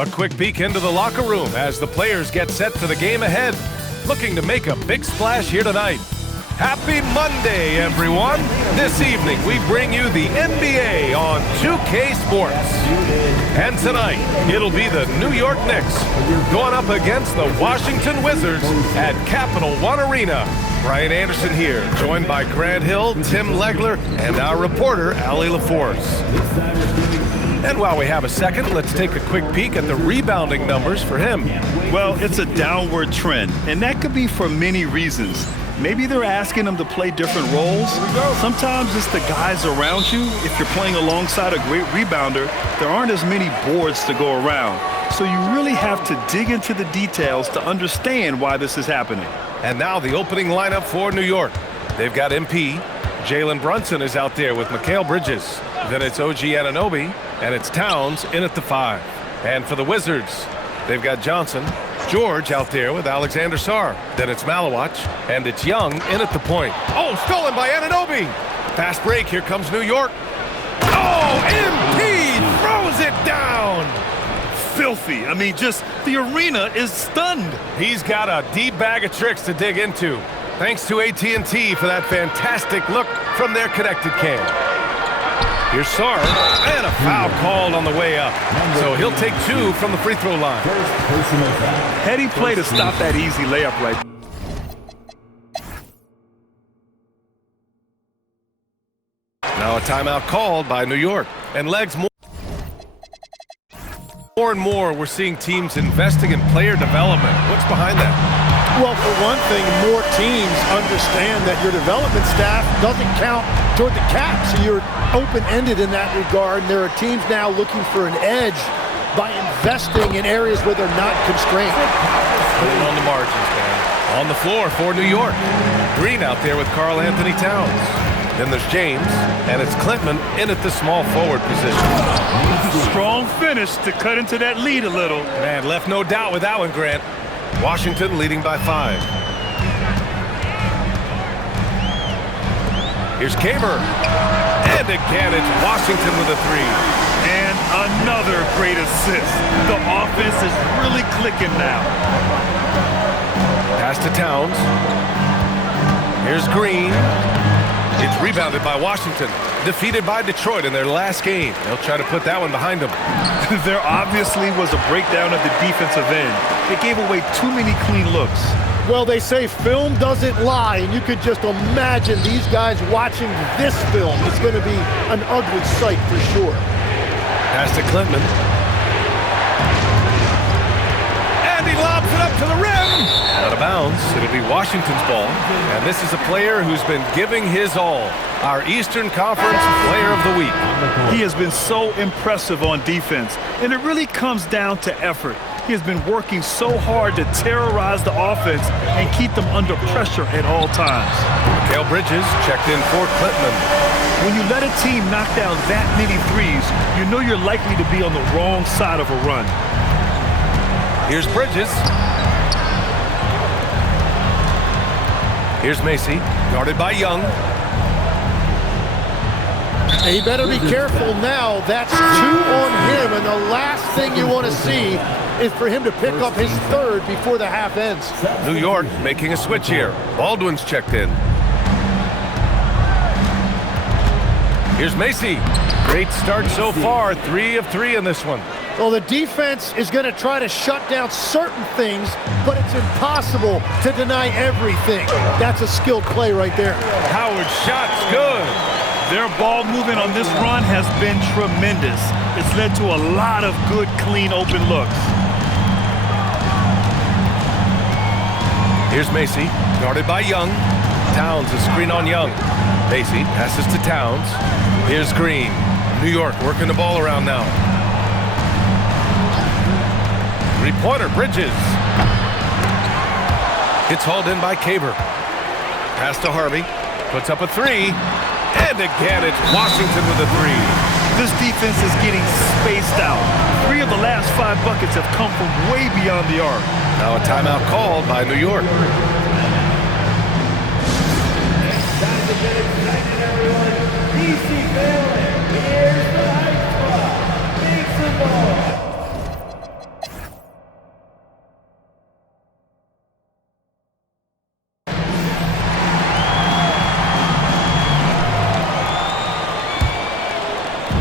A quick peek into the locker room as the players get set for the game ahead, looking to make a big splash here tonight. Happy Monday, everyone! This evening, we bring you the NBA on 2K Sports. And tonight, it'll be the New York Knicks going up against the Washington Wizards at Capital One Arena. Brian Anderson here, joined by Grant Hill, Tim Legler, and our reporter, Allie LaForce. And while we have a second, let's take a quick peek at the rebounding numbers for him. Well, it's a downward trend, and that could be for many reasons. Maybe they're asking him to play different roles. Sometimes it's the guys around you. If you're playing alongside a great rebounder, there aren't as many boards to go around. So you really have to dig into the details to understand why this is happening. And now the opening lineup for New York. They've got MP. Jalen Brunson is out there with Mikal Bridges. Then it's OG Anunoby, and it's Towns in at the 5. And for the Wizards, they've got Johnson. George out there with Alexander Sarr. Then it's Malawach, and it's Young in at the point. Oh, stolen by Anunoby. Fast break, here comes New York. Oh, MP throws it down. Filthy. I mean, just the arena is stunned. He's got a deep bag of tricks to dig into. Thanks to AT&T for that fantastic look from their connected cam. Here's Sarr, and a foul called on the way up. So he'll take 2 from the free throw line. Heady play to stop that easy layup right. Now a timeout called by New York. And legs more and more, we're seeing teams investing in player development. What's behind that? Well, for one thing, more teams understand that your development staff doesn't count toward the cap, so you're open-ended in that regard. And there are teams now looking for an edge by investing in areas where they're not constrained. Putting on the margins, man. On the floor for New York. Green out there with Karl Anthony Towns. Then there's James, and it's Klintman in at the small forward position. Strong finish to cut into that lead a little. Man, left no doubt with that one, Grant. Washington leading by 5. Here's Kaber. And again, it's Washington with a 3. And another great assist. The offense is really clicking now. Pass to Towns. Here's Green. It's rebounded by Washington. Defeated by Detroit in their last game. They'll try to put that one behind them. There obviously was a breakdown of the defensive end. They gave away too many clean looks. Well, they say film doesn't lie, and you could just imagine these guys watching this film. It's going to be an ugly sight for sure. Pass to Klintman. And he lobs it up to the rim. Out of bounds. It'll be Washington's ball. And this is a player who's been giving his all. Our Eastern Conference Player of the Week. He has been so impressive on defense, and it really comes down to effort. He has been working so hard to terrorize the offense and keep them under pressure at all times. Mikal Bridges checked in for Klintman. When you let a team knock down that many threes, you know you're likely to be on the wrong side of a run. Here's Bridges. Here's Macy, guarded by Young. And he better be careful now. That's 2 on him, and the last thing you want to see is for him to pick up his 3rd before the half ends. New York making a switch here. Baldwin's checked in. Here's Macy. Great start so far. 3 of 3 in this one. Well, the defense is going to try to shut down certain things, but it's impossible to deny everything. That's a skilled play right there. Howard's shot's good. Their ball movement on this run has been tremendous. It's led to a lot of good, clean, open looks. Here's Macy, guarded by Young. Towns, a screen on Young. Macy passes to Towns. Here's Green. New York working the ball around now. 3-pointer, Bridges. It's hauled in by Kaber. Pass to Harvey. Puts up a 3. And again, it's Washington with a 3. This defense is getting spaced out. 3 of the last 5 buckets have come from way beyond the arc. Now a timeout called by New York.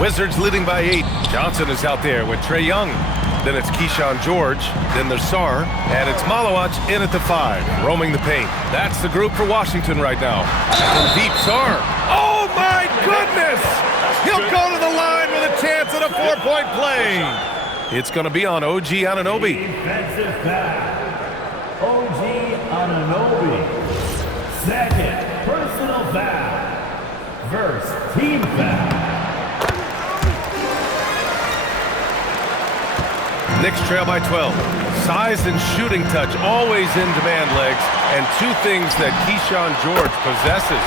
Wizards leading by 8. Johnson is out there with Trae Young. Then it's Keyshawn George. Then there's Sarr. And it's Malawach in at the 5, roaming the paint. That's the group for Washington right now. And deep Sarr. Oh, my goodness! He'll go to the line with a chance at a 4-point play. It's going to be on OG Anunoby. Defensive foul. OG Anunoby. Second personal foul. First team foul. Knicks trail by 12. Size and shooting touch always in demand, legs, and 2 things that Keyshawn George possesses.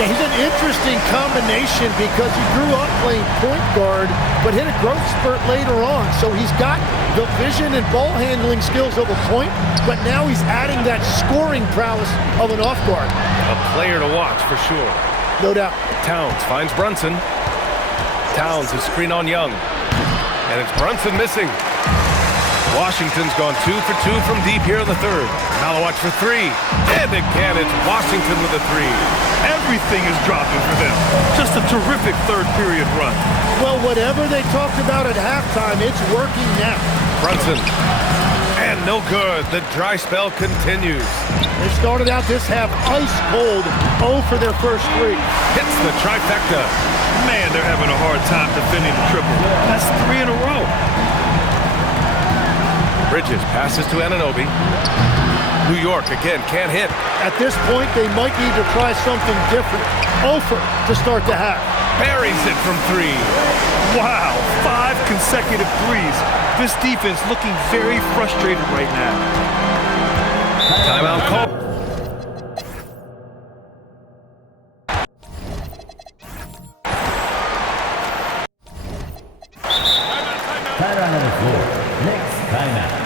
Yeah, he's an interesting combination because he grew up playing point guard, but hit a growth spurt later on. So he's got the vision and ball handling skills of a point, but now he's adding that scoring prowess of an off guard. A player to watch for sure. No doubt. Towns finds Brunson. Towns is screen on Young. And it's Brunson missing. Washington's gone 2 for 2 from deep here in the 3rd. Malawach for 3. And again, it's Washington with a 3. Everything is dropping for them. Just a terrific third period run. Well, whatever they talked about at halftime, it's working now. Brunson. And no good. The dry spell continues. They started out this half ice cold, 0 for their first 3. Hits the trifecta. Man, they're having a hard time defending the triple. That's 3 in a row. Bridges passes to Anunoby. New York again can't hit. At this point, they might need to try something different. 0 to start the half. Buries it from 3. Wow, 5 consecutive threes. This defense looking very frustrated right now. Timeout call. Timeout on the floor. Knicks timeout.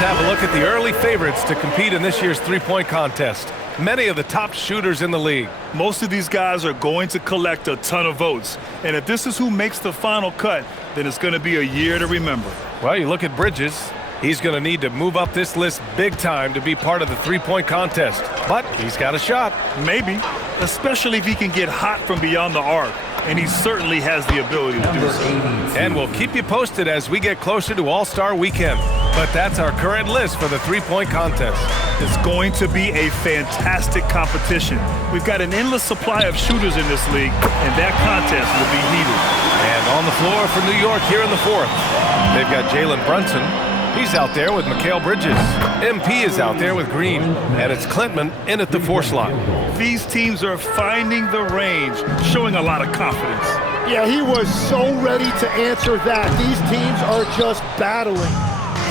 Let's have a look at the early favorites to compete in this year's three-point contest. Many of the top shooters in the league. Most of these guys are going to collect a ton of votes. And if this is who makes the final cut, then it's going to be a year to remember. Well, you look at Bridges. He's going to need to move up this list big time to be part of the three-point contest. But he's got a shot. Maybe, especially if he can get hot from beyond the arc. And he certainly has the ability to do so. And we'll keep you posted as we get closer to All-Star Weekend. But that's our current list for the three-point contest. It's going to be a fantastic competition. We've got an endless supply of shooters in this league, and that contest will be heated. And on the floor for New York here in the fourth, they've got Jalen Brunson. He's out there with Mikal Bridges. MP is out there with Green, and it's Klintman in at the 4 slot. These teams are finding the range, showing a lot of confidence. Yeah, he was so ready to answer that. These teams are just battling.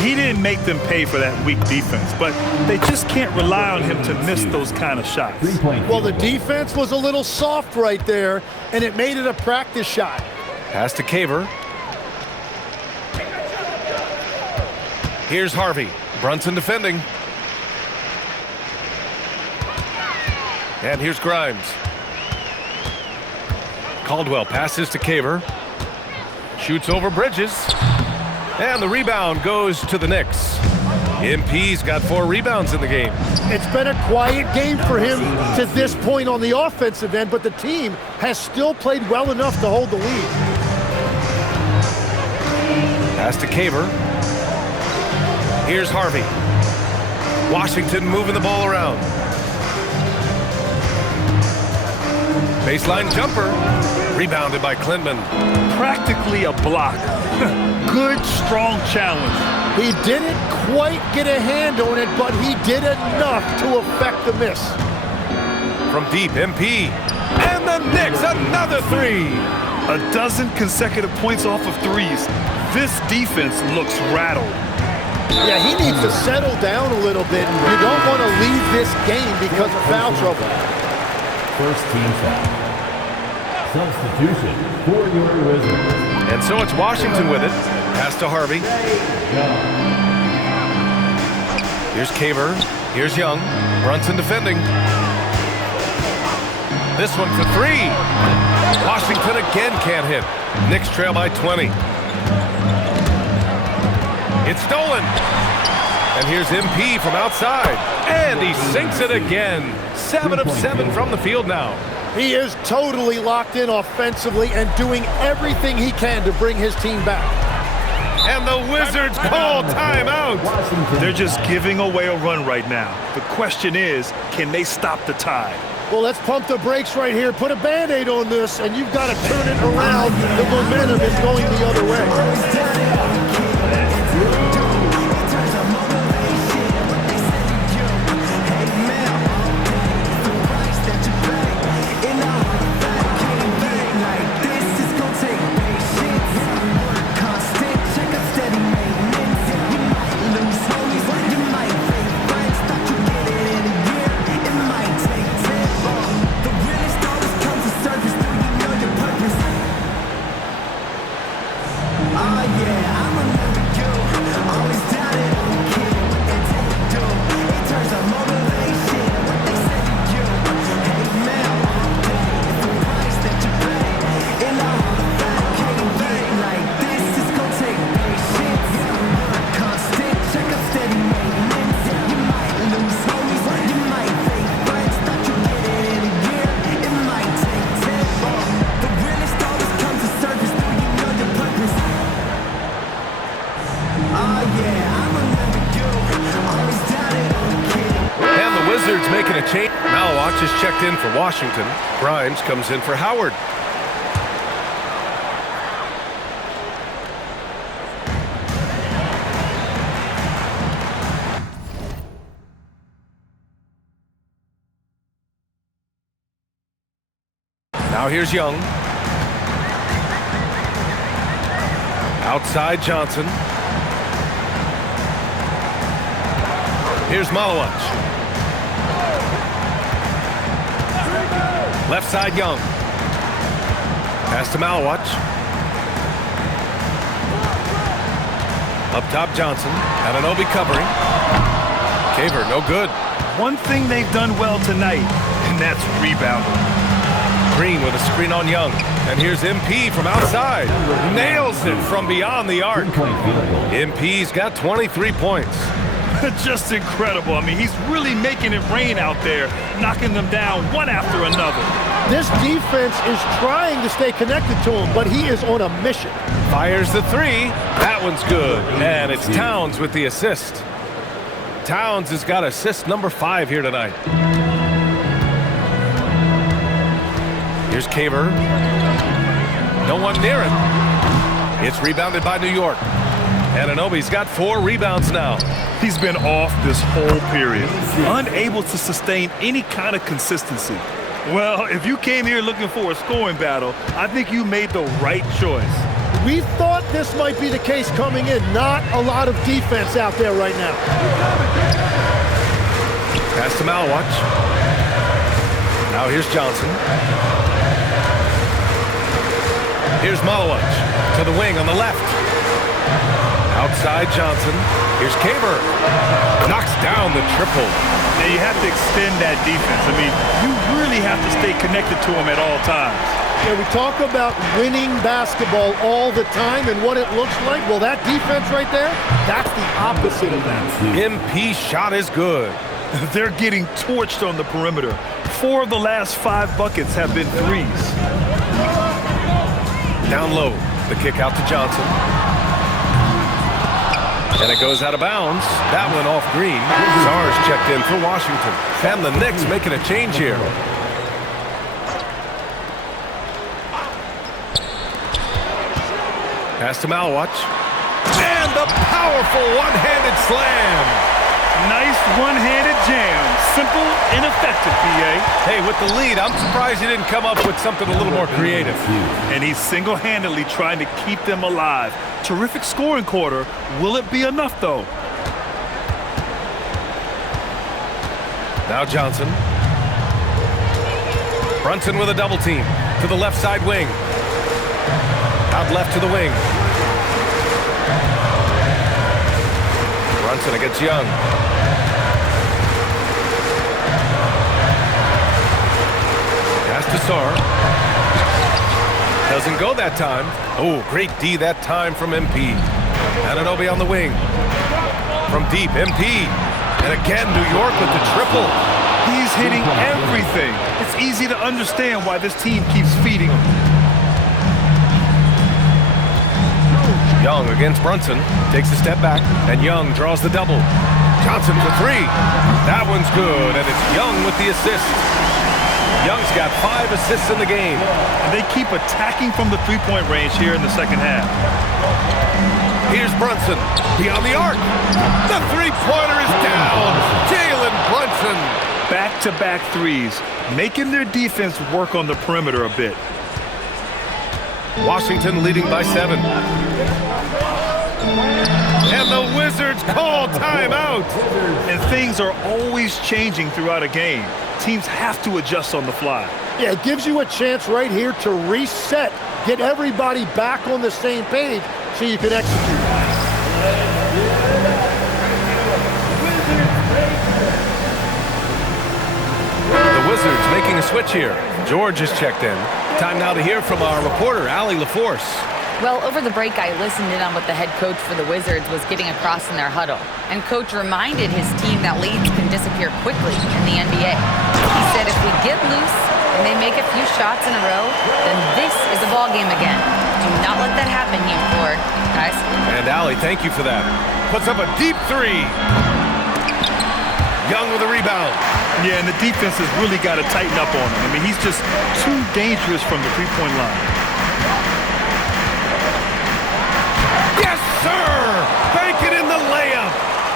He didn't make them pay for that weak defense, but they just can't rely on him to miss those kind of shots. Well, the defense was a little soft right there, and it made it a practice shot. Pass to Caver. Here's Harvey. Brunson defending. And here's Grimes. Caldwell passes to Caver. Shoots over Bridges. And the rebound goes to the Knicks. MP's got 4 rebounds in the game. It's been a quiet game for him to this point on the offensive end, but the team has still played well enough to hold the lead. Pass to Caver. Here's Harvey. Washington moving the ball around. Baseline jumper. Rebounded by Klintman. Practically a block. Good, strong challenge. He didn't quite get a hand on it, but he did enough to affect the miss. From deep, MP. And the Knicks, another 3. A dozen consecutive points off of threes. This defense looks rattled. Yeah, he needs to settle down a little bit. You don't want to leave this game because of foul trouble. First team foul. Substitution for your Wizards. And so it's Washington with it. Pass to Harvey. Here's Caver. Here's Young. Brunson defending. This one for 3. Washington again can't hit. Knicks trail by 20. It's stolen. And here's MP from outside. And he sinks it again. 7 of 7 from the field now. He is totally locked in offensively and doing everything he can to bring his team back. And the Wizards call timeout. They're just giving away a run right now. The question is, can they stop the tide? Well, let's pump the brakes right here. Put a Band-Aid on this, and you've got to turn it around. The momentum is going the other way. Making a change. Malawach is checked in for Washington. Grimes comes in for Howard. Now here's Young. Outside Johnson. Here's Malawach. Left side Young. Pass to Malawach. Up top, Johnson. Anunoby covering. Caver, no good. One thing they've done well tonight, and that's rebounding. Green with a screen on Young. And here's MP from outside. Nails it from beyond the arc. MP's got 23 points. Just incredible. I mean, he's really making it rain out there, knocking them down one after another. This defense is trying to stay connected to him, but he is on a mission. Fires the three. That one's good. And it's Towns with the assist. Towns has got assist number 5 here tonight. Here's Caver. No one near him. It's rebounded by New York. Anunoby's got 4 rebounds now. He's been off this whole period, unable to sustain any kind of consistency. Well, if you came here looking for a scoring battle, I think you made the right choice. We thought this might be the case coming in. Not a lot of defense out there right now. Pass to Malawach. Now here's Johnson. Here's Malawach to the wing on the left. Outside Johnson. Here's Caver. Knocks down the triple. Now you have to extend that defense. I mean, you really have to stay connected to him at all times. Yeah, we talk about winning basketball all the time and what it looks like. Well, that defense right there, that's the opposite of that. MP shot is good. They're getting torched on the perimeter. 4 of the last 5 buckets have been threes. Down low. The kick out to Johnson. And it goes out of bounds. That one off Green. Czar's checked in for Washington. And the Knicks making a change here. Pass to Malawach. And the powerful one-handed slam. Nice one-handed jam. Simple and effective, PA. Hey, with the lead, I'm surprised he didn't come up with something a little more creative. And he's single-handedly trying to keep them alive. Terrific scoring quarter. Will it be enough, though? Now Johnson. Brunson with a double team to the left side wing. Out left to the wing. Brunson against Young. Pass to Czar. Doesn't go that time. Oh, great D that time from MP. Anunoby on the wing. From deep, MP. And again, New York with the triple. He's hitting everything. It's easy to understand why this team keeps feeding him. Young against Brunson. Takes a step back, and Young draws the double. Johnson for 3. That one's good, and it's Young with the assist. Young's got 5 assists in the game. And they keep attacking from the three-point range here in the second half. Here's Brunson, beyond the arc. The three-pointer is down. Jalen Brunson. Back-to-back threes, making their defense work on the perimeter a bit. Washington leading by 7. And the Wizards call timeout. And things are always changing throughout a game. Teams have to adjust on the fly. Yeah, it gives you a chance right here to reset, get everybody back on the same page so you can execute. The Wizards making a switch here. George is checked in. Time now to hear from our reporter, Allie LaForce. Well, over the break, I listened in on what the head coach for the Wizards was getting across in their huddle. And coach reminded his team that leads can disappear quickly in the NBA. He said if we get loose and they make a few shots in a row, then this is a ball game again. Do not let that happen, you Ford, guys. And Allie, thank you for that. Puts up a deep 3. Young with a rebound. Yeah, and the defense has really got to tighten up on him. I mean, he's just too dangerous from the three-point line. Yes, sir! Bank it in the layup.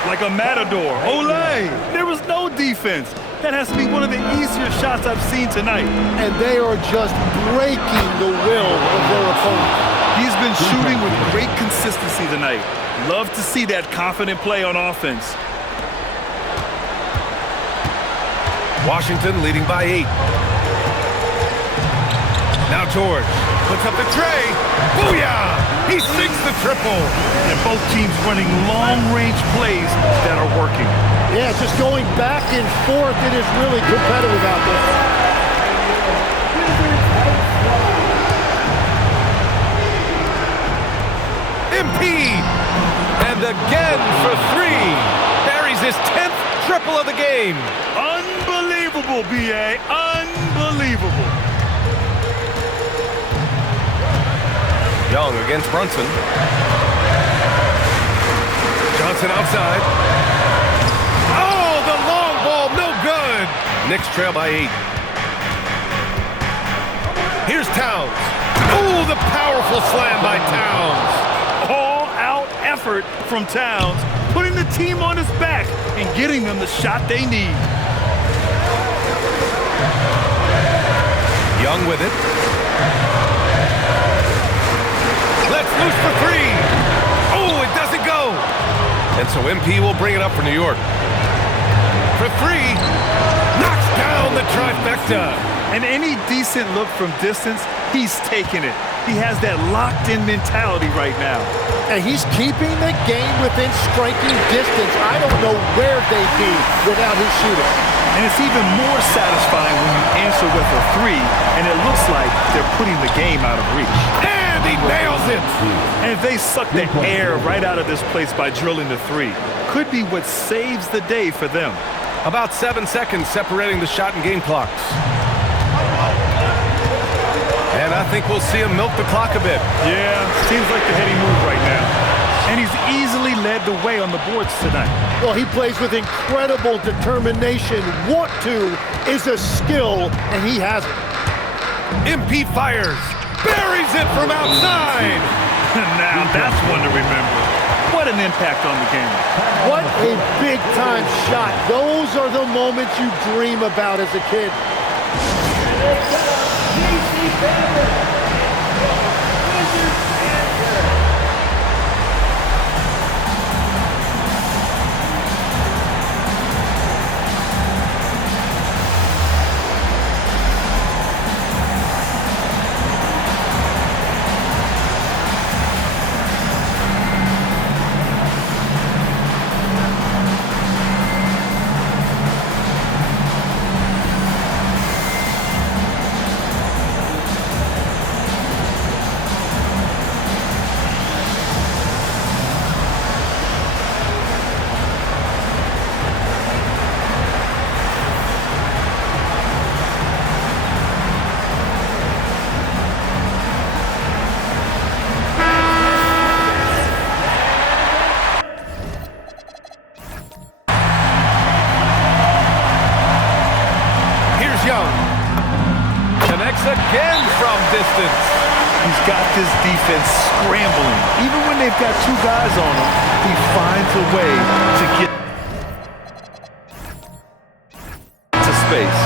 Like a matador. Olay! There was no defense. That has to be one of the easier shots I've seen tonight. And they are just breaking the will of their opponent. He's been shooting with great consistency tonight. Love to see that confident play on offense. Washington leading by 8. Now George puts up the tray. Booyah! He sinks the triple. And both teams running long-range plays that are working. Yeah, just going back and forth. It is really competitive out there. MP. And again for three. Buries his 10th triple of the game. Unbelievable, B.A. Unbelievable. Young against Brunson. Johnson outside. Oh, the long ball, no good. Knicks trail by 8. Here's Towns. Oh, the powerful slam by Towns. All-out effort from Towns, putting the team on his back and getting them the shot they need. Young with it. Let's loose for three. Oh, it doesn't go. And so MP will bring it up for New York. For three. Knocks down the trifecta. And any decent look from distance, he's taking it. He has that locked-in mentality right now. And he's keeping the game within striking distance. I don't know where they'd be without his shooting. And it's even more satisfying when you answer with a three, and it looks like they're putting the game out of reach. And he nails it. And if they suck the air right out of this place by drilling the three, could be what saves the day for them. About 7 seconds separating the shot and game clocks. And I think we'll see him milk the clock a bit. Yeah, seems like the heady move right now. And he's easily led the way on the boards tonight. Well, he plays with incredible determination. Want to is a skill, and he has it. MP fires. Buries it from outside. Now, that's one to remember. What an impact on the game. What a big-time shot. Those are the moments you dream about as a kid. Again from distance. He's got this defense scrambling. Even when they've got two guys on him, he finds a way to get to space.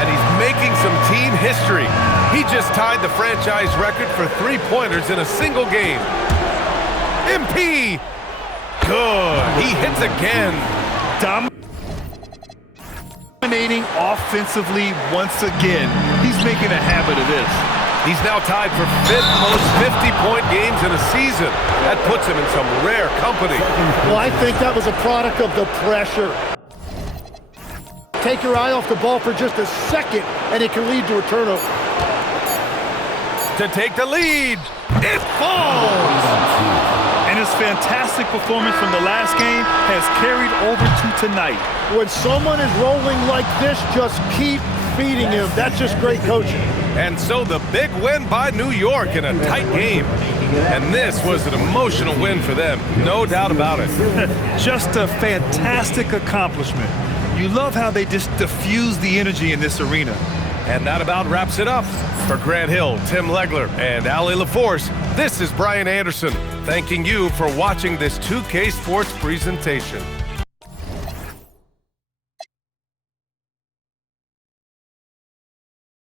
And he's making some team history. He just tied the franchise record for three-pointers in a single game. MP. Good. He hits again. Dominating offensively once again. He's making a habit of this. He's now tied for 5th most 50-point games in a season. That puts him in some rare company. Well, I think that was a product of the pressure. Take your eye off the ball for just a second, and it can lead to a turnover. To take the lead, it falls! And his fantastic performance from the last game has carried over to tonight. When someone is rolling like this, just keep feeding him. That's just great coaching. And so the big win by New York in a tight game. And this was an emotional win for them, no doubt about it. Just a fantastic accomplishment. You love how they just diffuse the energy in this arena. And that about wraps it up. For Grant Hill, Tim Legler, and Allie LaForce, this is Brian Anderson, thanking you for watching this 2K Sports presentation.